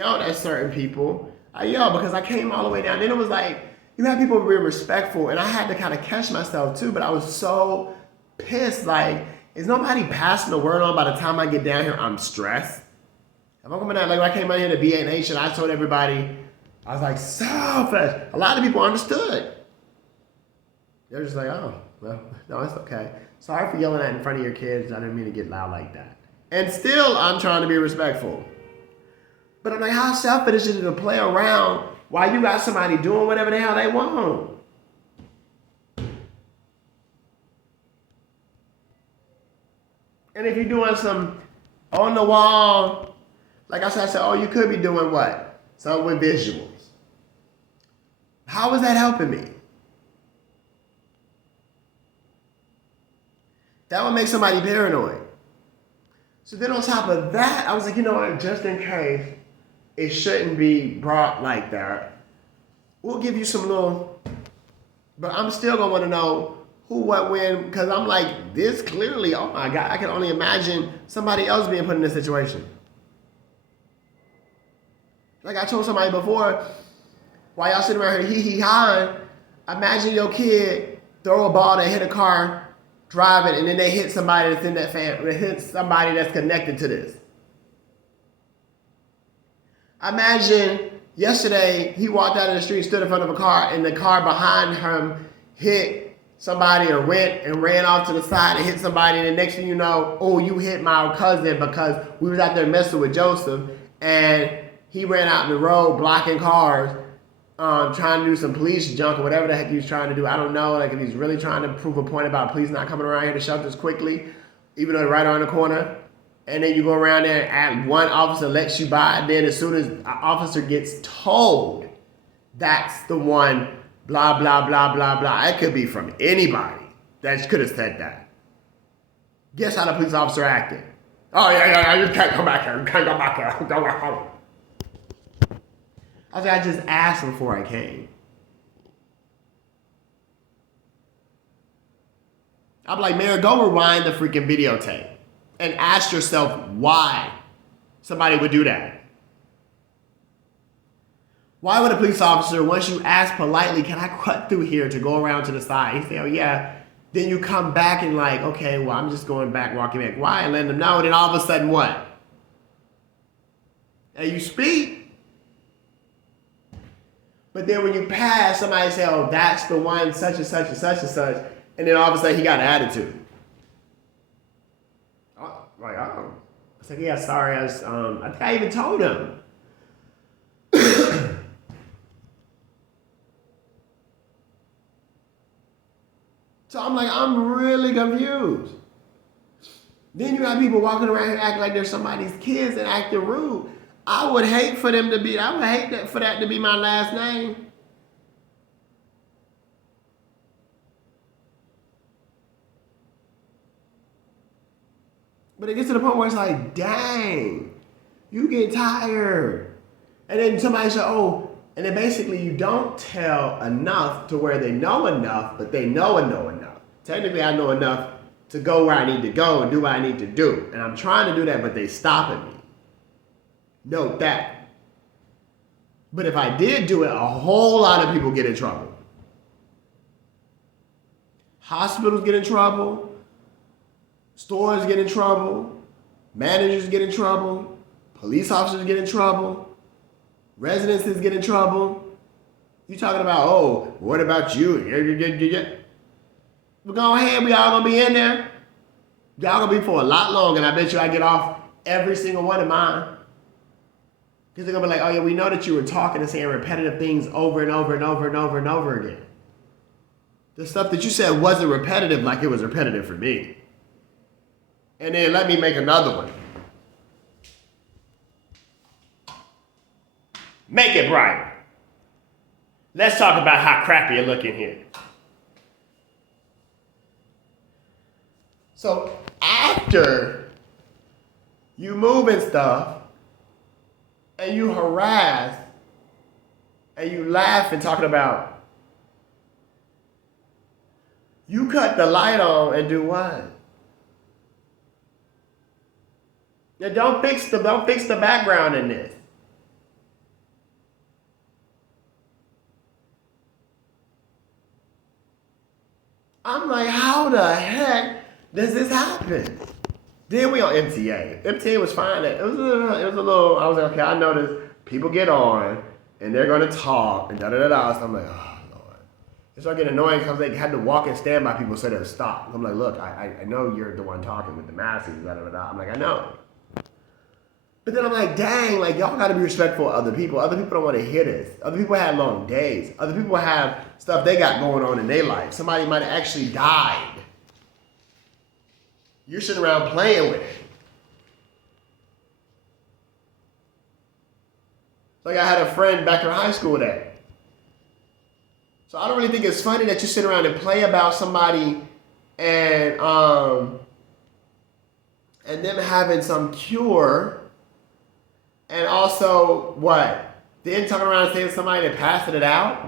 yelled at certain people. I yelled because I came all the way down. Then it was like, you had people being respectful, and I had to kind of catch myself too, but I was so pissed. Like, is nobody passing the word on by the time I get down here? I'm stressed. If I'm coming out, like when I came out here to B&H and I told everybody, I was like, selfish. A lot of people understood. They're just like, oh, well, no, it's okay. Sorry for yelling at in front of your kids. I didn't mean to get loud like that. And still, I'm trying to be respectful. But I'm like, how selfish is it to play around while you got somebody doing whatever the hell they want? And if you're doing some on the wall, like I said, oh, you could be doing what? Something with visuals. How is that helping me? That would make somebody paranoid. So then on top of that, I was like, you know what, just in case it shouldn't be brought like that, we'll give you some little, but I'm still gonna wanna know who, what, when, because I'm like, this clearly, oh my God, I can only imagine somebody else being put in this situation. Like I told somebody before, while y'all sitting around here hee-hee-hawing, imagine your kid throw a ball that hit a car driving, and then they hit somebody that's in that family, hit somebody that's connected to this. Imagine yesterday he walked out in the street, stood in front of a car, and the car behind him hit somebody or went and ran off to the side and hit somebody, and the next thing you know, oh, you hit my cousin because we was out there messing with Joseph, and he ran out in the road blocking cars, trying to do some police junk or whatever the heck he was trying to do. I don't know, like if he's really trying to prove a point about police not coming around here to shelters quickly, even though they're right around the corner. And then you go around there and one officer lets you by, and then as soon as an officer gets told, that's the one, blah, blah, blah, blah, blah. It could be from anybody that could have said that. Guess how the police officer acted? Oh, yeah, you can't come back here. You can't come back here. Don't go home. I was like, I just asked before I came. I'm like, Mayor, go rewind the freaking videotape and ask yourself why somebody would do that. Why would a police officer, once you ask politely, can I cut through here to go around to the side? He say, oh yeah. Then you come back and like, okay, well, I'm just going back, walking back. Why? And letting them know. And then all of a sudden, what? And you speak. But then when you pass, somebody say, oh, that's the one, such and such and such and such. And then all of a sudden, he got an attitude. Oh, like, oh. I said, yeah, sorry. I think I even told him. So I'm like, I'm really confused. Then you have people walking around here acting like they're somebody's kids and acting rude. I would hate for them to be, I would hate that for that to be my last name. But it gets to the point where it's like, dang, you get tired. And then somebody said, oh, and then basically you don't tell enough to where they know enough, but they know enough. Technically, I know enough to go where I need to go and do what I need to do. And I'm trying to do that, but they stopping me. Note that. But if I did do it, a whole lot of people get in trouble. Hospitals get in trouble. Stores get in trouble. Managers get in trouble. Police officers get in trouble. Residences get in trouble. You talking about, oh, what about you? But go ahead, we all gonna be in there. Y'all gonna be for a lot longer, and I bet you I get off every single one of mine. Because they're gonna be like, oh yeah, we know that you were talking and saying repetitive things over and over and over and over and over again. The stuff that you said wasn't repetitive like it was repetitive for me. And then let me make another one. Make it bright. Let's talk about how crappy you look in here. So after you move and stuff, and you harass, and you laugh and talking about, you cut the light on and do what? Yeah, don't fix the background in this. I'm like, how the heck does this happen? Then we on MTA. MTA was fine. It was a little. I was like, okay, I noticed people get on and they're gonna talk and da da da da. So I'm like, oh Lord. It started getting annoying because they had to walk and stand by people so they'd stop. I'm like, look, I know you're the one talking with the masses, da da da da. I'm like, I know. But then I'm like, dang, like y'all gotta be respectful of other people. Other people don't want to hear this. Other people had long days. Other people have stuff they got going on in their life. Somebody might have actually died. You're sitting around playing with it. Like I had a friend back in high school that. So I don't really think it's funny that you sit around and play about somebody and them having some cure. And also, what? Then talking around and saying somebody that passed it out?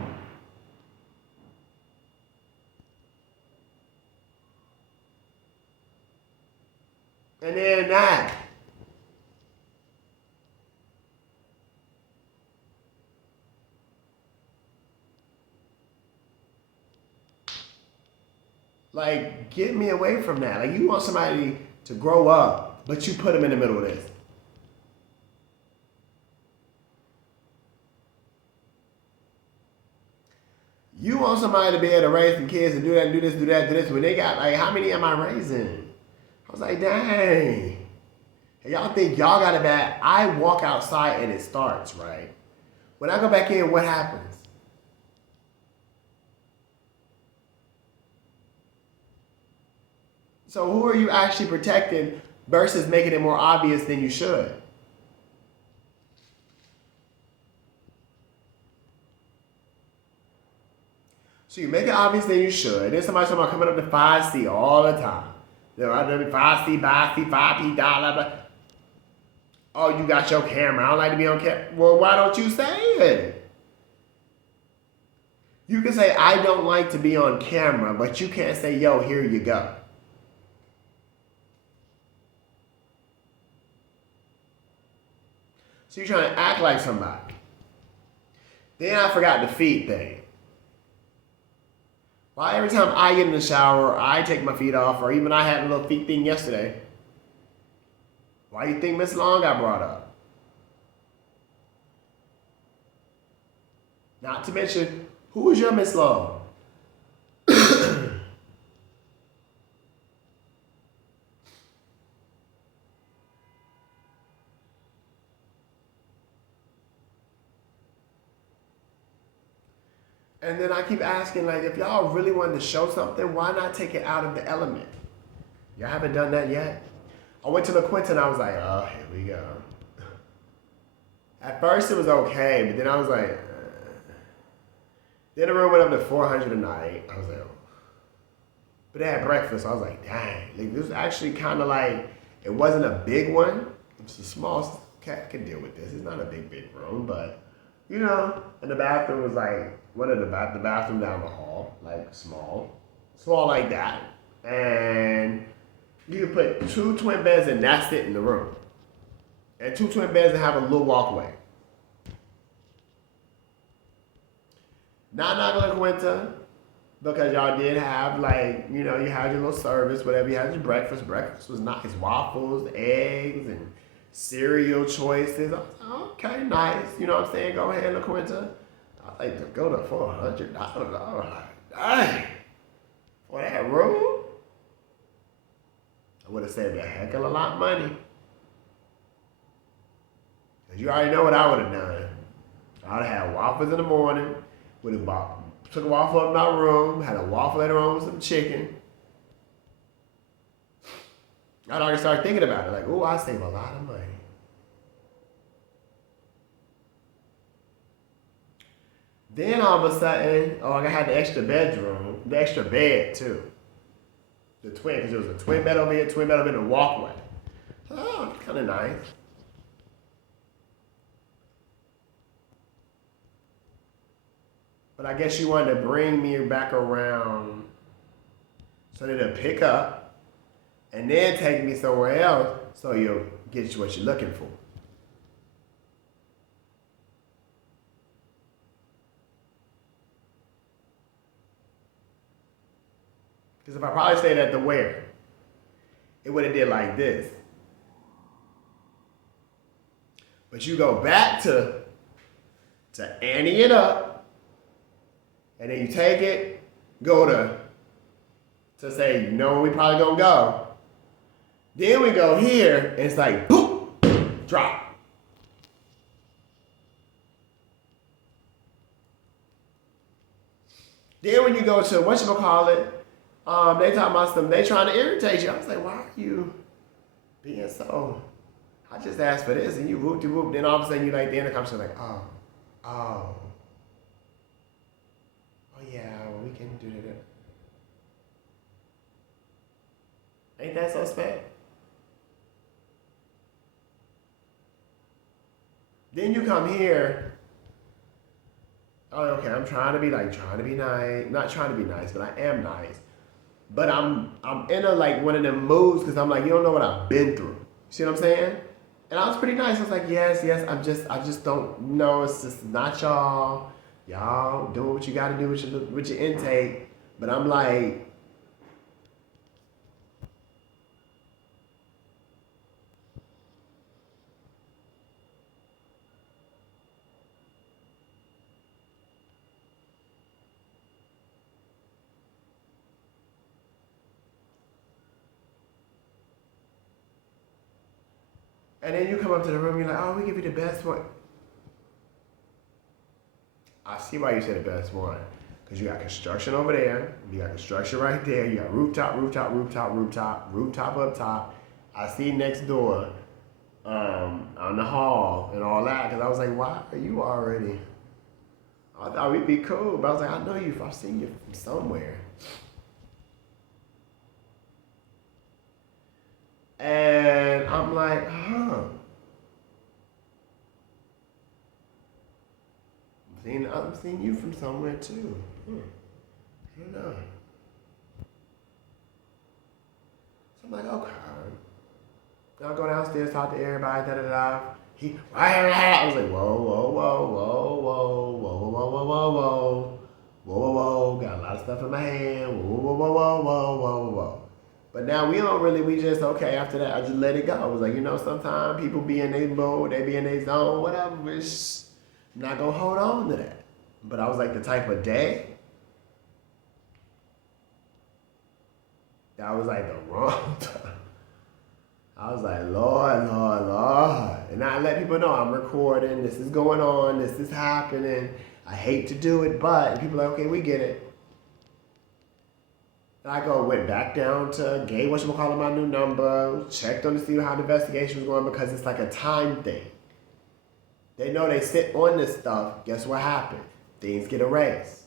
And then that. Like, get me away from that. Like, you want somebody to grow up, but you put them in the middle of this. You want somebody to be able to raise some kids and do that, and do this, do that, do this. When they got, like, how many am I raising? I was like, dang. Y'all think y'all got it bad. I walk outside and it starts, right? When I go back in, what happens? So who are you actually protecting versus making it more obvious than you should? So you make it obvious than you should. Then somebody's talking about coming up to 5C all the time. You know, 5C, 5C, 5P, blah, blah. Oh, you got your camera. I don't like to be on camera. Well, why don't you say it? You can say, I don't like to be on camera, but you can't say, yo, here you go. So you're trying to act like somebody. Then I forgot the feet thing. Why every time I get in the shower, I take my feet off, or even I had a little feet thing yesterday. Why do you think Miss Long got brought up? Not to mention, who is your Miss Long? And then I keep asking, like, if y'all really wanted to show something, why not take it out of the element? Y'all haven't done that yet? I went to La Quinta and I was like, oh, here we go. At first it was okay, but then I was like, Then the room went up to 400 a night. I was like, oh. But they had breakfast. So I was like, dang. Like, this was actually kind of like, it wasn't a big one. It's a small, cat can deal with this. It's not a big room, but, you know. And the bathroom was like, the bathroom down the hall, like small like that. And you could put 2 twin beds and that's it in the room. And 2 twin beds and have a little walkway. Not La Quinta, because y'all did have, like, you know, you had your little service, whatever. You had your breakfast. Breakfast was nice. Waffles, eggs, and cereal choices. I was like, okay, nice. You know what I'm saying? Go ahead, La Quinta. I was like, to go to $400. I was like, dang. For that room? I would have saved a heck of a lot of money. Because you already know what I would have done. I would have had waffles in the morning. Would have took a waffle up in my room, had a waffle later on with some chicken. I'd already start thinking about it, like, oh, I save a lot of money. Then all of a sudden, I had the extra bedroom, the extra bed too. The twin, because there was a twin bed over here, twin bed over in the walkway. Oh, kind of nice. But I guess you wanted to bring me back around so that it'll pick up and then take me somewhere else so you'll get you what you're looking for. Because if I probably stayed at the where, it would have did like this. But you go back to ante it up, and then you take it, go to say, you know where we probably gonna go. Then we go here, and it's like, boom, drop. Then when you go to, whatchamacallit, they talking about something, they trying to irritate you. I was like, why are you being so, I just asked for this, and you whoop-de-whoop. Then all of a sudden you like, the end of the conversation, like, oh yeah, well, we can do that. Ain't that suspect? Then you come here. Oh, okay, I'm trying to be nice. Not trying to be nice, but I am nice. But I'm in a like one of them moods because I'm like, you don't know what I've been through. See what I'm saying? And I was pretty nice. I was like, yes, I just don't know. It's just not y'all. Y'all doing what you got to do with your intake. But I'm like, and then you come up to the room, you're like, oh, we give you the best one. I see why you say the best one. Because you got construction over there, you got construction right there, you got rooftop up top. I see next door on the hall and all that. Because I was like, why are you already? I thought we'd be cool. But I was like, I know you, I've seen you from somewhere. And I'm like, huh. I'm seeing you from somewhere too. I don't know. So I'm like, okay. I'll go downstairs, talk to everybody, I was like, whoa. Got a lot of stuff in my hand. Whoa. But now we just, okay, after that, I just let it go. I was like, sometimes people be in their mode, they be in their zone, whatever. I'm not going to hold on to that. But I was like, the type of day, that was like the wrong time. I was like, Lord. And I let people know I'm recording, this is going on, this is happening. I hate to do it, but people are like, okay, we get it. Went back down to gave my new number, checked on to see how the investigation was going because it's like a time thing. They know they sit on this stuff. Guess what happened? Things get erased.